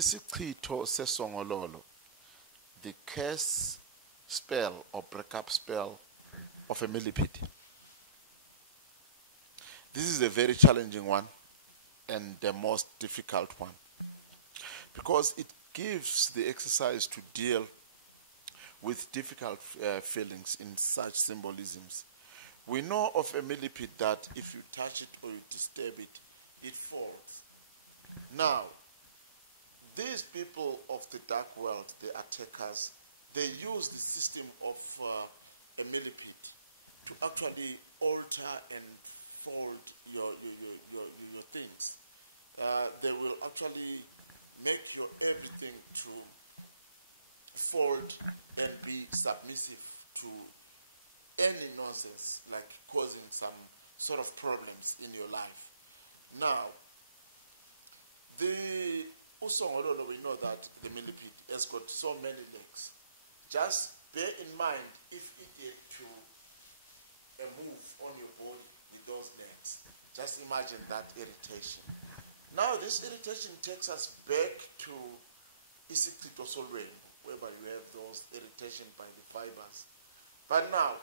Isichitho sesongololo, the curse spell or breakup spell of a millipede. This is a very challenging one and the most difficult one because it gives the exercise to deal with difficult feelings in such symbolisms. We know of a millipede that if you touch it or you disturb it, it falls. Now, these people of the dark world, the attackers, they use the system of a millipede to actually alter and fold your things. They will actually make your everything to fold and be submissive to any nonsense, like causing some sort of problems in your life. Now, the Songololo, we know that the millipede has got so many legs. Just bear in mind if it did to move on your body with those legs. Just imagine that irritation. Now this irritation takes us back to Isichitho, whereby you have those irritation by the fibers. But now,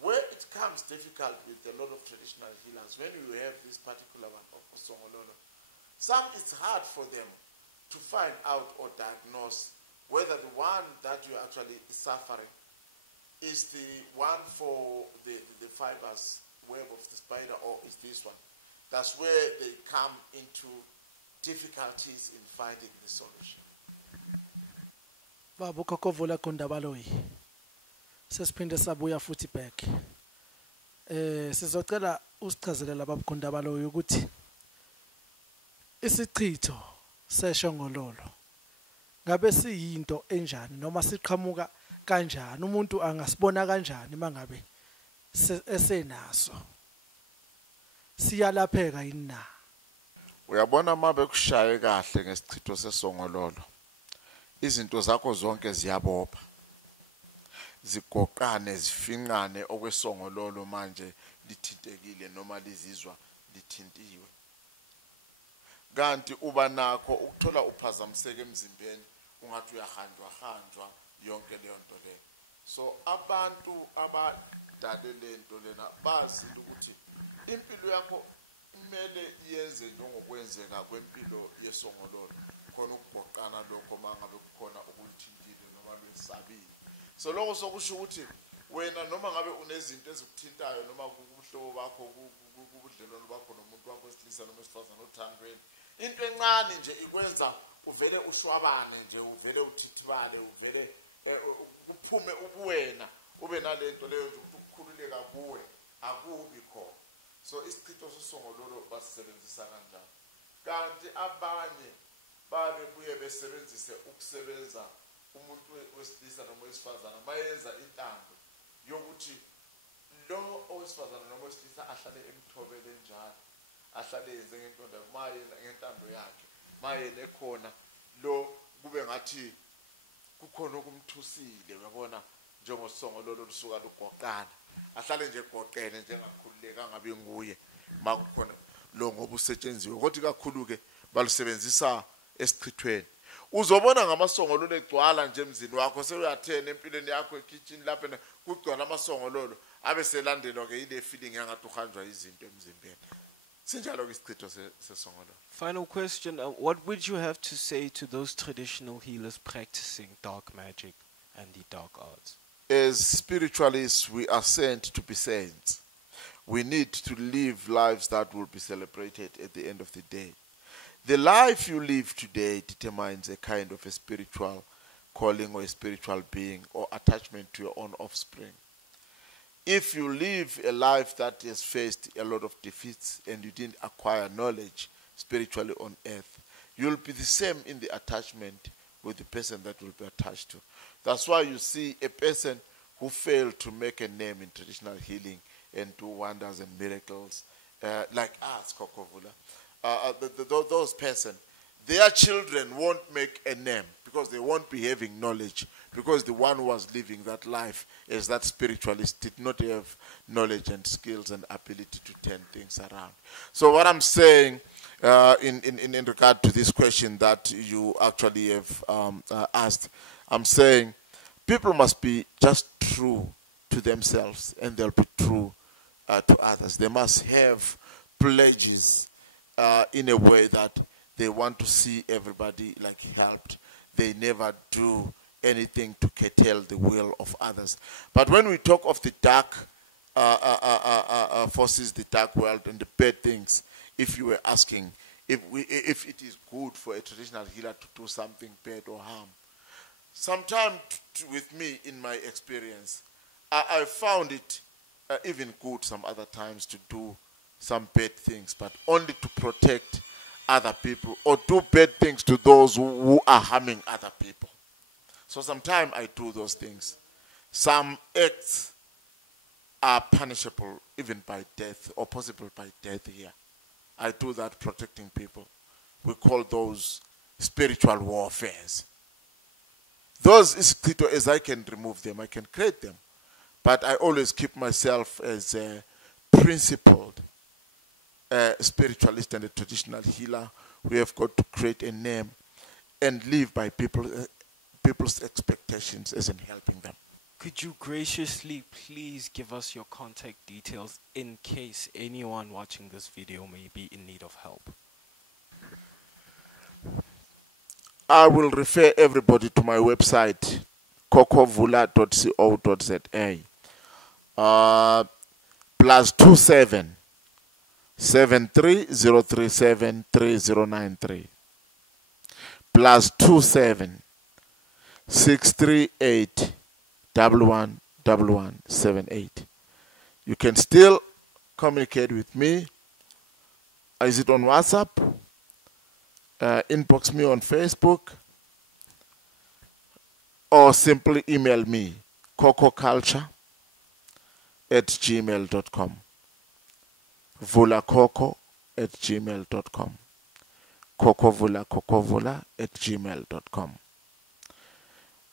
where it comes difficult with a lot of traditional healers, when you have this particular one of Songololo, some it's hard for them to find out or diagnose whether the one that you're actually suffering is the one for the fibers web of the spider or is this one. That's where they come into difficulties in finding the solution. Babu kokovula kundabaloyi. Sesiphinde sabuya futhi back. Sizocela usichazelela baba kundabaloyi ukuthi isichitho sesongololo ngabe siyinto enjani noma siqhamuka kanjani, umuntu angasibona kanjani mangabe esenaso, siyalapheka yini na? Uyabona mabe kushaye kahle ngesichitho sesongololo, izinto zakho zonke ziyabopha, zigoqane zifinqane okwesongololo manje lithintekile noma lizizwa lithintiwe. Kanti uba nakho ukuthola uphazamiseke emzimbeni ungathi uyahanjwa yonke leyo nto leyo. So abantu abadale lento lena bazi ukuthi impilo yakho kumele yenze njengokwenzeka kwempilo yesongololo, khona ukugoqana lokho mangabe kukhona okulithintile noma lwesabile. So lokho sokusho ukuthi wena noma ngabe unezinto ezikuthintayo noma kubuhlobo bakho kubudlelwano bakho nomuntu wakho wesilisa noma wesifazane othandweni, into encane nje ikwenza uvele uswabane nje, uvele uthithibale, uvele kuphume ubuwena, ube nalento leyo nje ukuthi ukukhululeka kuwe akubi khona. So isichitho sesongololo basebenzisa kanjani. Kanti abanye babe buye besebenzise ukusebenza umuntu wesilisa noma wesifazane mayenza intando yokuthi lo owesifazane noma wesilisa ahlale emthobele njalo, ahlale yenze ngentonda mayena ngentando yakhe, mayena ekhona lo kube ngathi kukhona okumthusile, uyabona, njengosongololo lusuka lugoqana, ahlale nje goqene njengakhululeka ngabe nguye makukhona lo ngoba usetshenziswe. Kodwa kakhulu ke balusebenzisa esichithweni. Uzobona ngamasongololo egcwala nje emzini wakho, sewuyathena empilweni yakho ekitchen lapha kugcwala amasongololo abe selandelwa ke ile feeling yangathi uhanjwa izinto emzimbeni. Sinjalo ke isichitho sesongololo. Final question, what would you have to say to those traditional healers practicing dark magic and the dark arts? As spiritualists, we are sent to be saints. We need to live lives that will be celebrated at the end of the day. The life you live today determines a kind of a spiritual calling or a spiritual being or attachment to your own offspring. If you live a life that has faced a lot of defeats and you didn't acquire knowledge spiritually on earth, you'll be the same in the attachment with the person that will be attached to. That's why you see a person who failed to make a name in traditional healing and do wonders and miracles, like us, Kokovula. Those persons, their children won't make a name because they won't be having knowledge, because the one who was living that life as that spiritualist did not have knowledge and skills and ability to turn things around. So what I'm saying, in regard to this question that you actually have asked. I'm saying people must be just true to themselves, and they'll be true to others. They must have pledges in a way that they want to see everybody like helped. They never do anything to curtail the will of others. But when we talk of the dark forces, the dark world, and the bad things, if you were asking if it is good for a traditional healer to do something bad or harm, sometimes with me, in my experience, I found it even good some other times to do some bad things, but only to protect other people or do bad things to those who are harming other people. So sometimes I do those things. Some acts are punishable even by death or possible by death here. I do that protecting people. We call those spiritual warfares. Those Isichitho, as I can remove them, I can create them. But I always keep myself as a principled spiritualist and a traditional healer. We have got to create a name and live by people's expectations as in helping them. Could you graciously please give us your contact details in case anyone watching this video may be in need of help? I will refer everybody to my website, kokovula.co.za. +27 73037 3093 +27 638 111178. You can still communicate with me. Is it on WhatsApp? Inbox me on Facebook, or simply email me, cococulture@gmail.com, vulacoco@gmail.com, cocovola@gmail.com.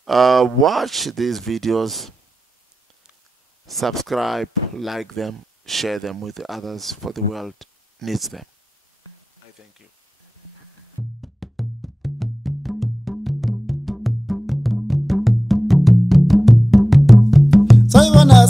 Watch these videos, subscribe, like them, share them with others, for the world needs them. I thank you. Saibona